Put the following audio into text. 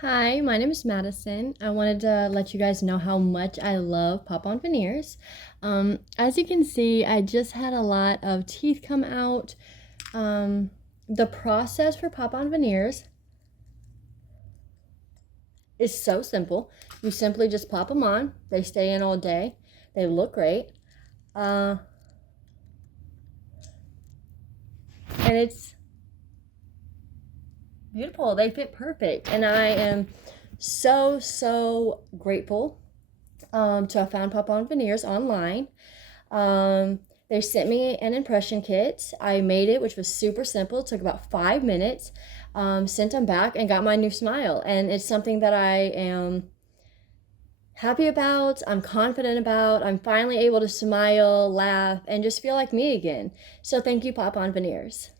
Hi, my name is Madison. I wanted to let you guys know how much I love pop-on veneers. As you can see, I just had a lot of teeth come out. The process for pop-on veneers is so simple. You simply just pop them on. They stay in all day. They look great. Uh, and it's beautiful. They fit perfect. And I am so grateful to have found pop-on veneers online. They sent me an impression kit. I made it, which was super simple. It took about 5 minutes. Sent them back and got my new smile. And it's something that I am happy about. I'm confident about. I'm finally able to smile, laugh, and just feel like me again. So thank you, Pop On Veneers.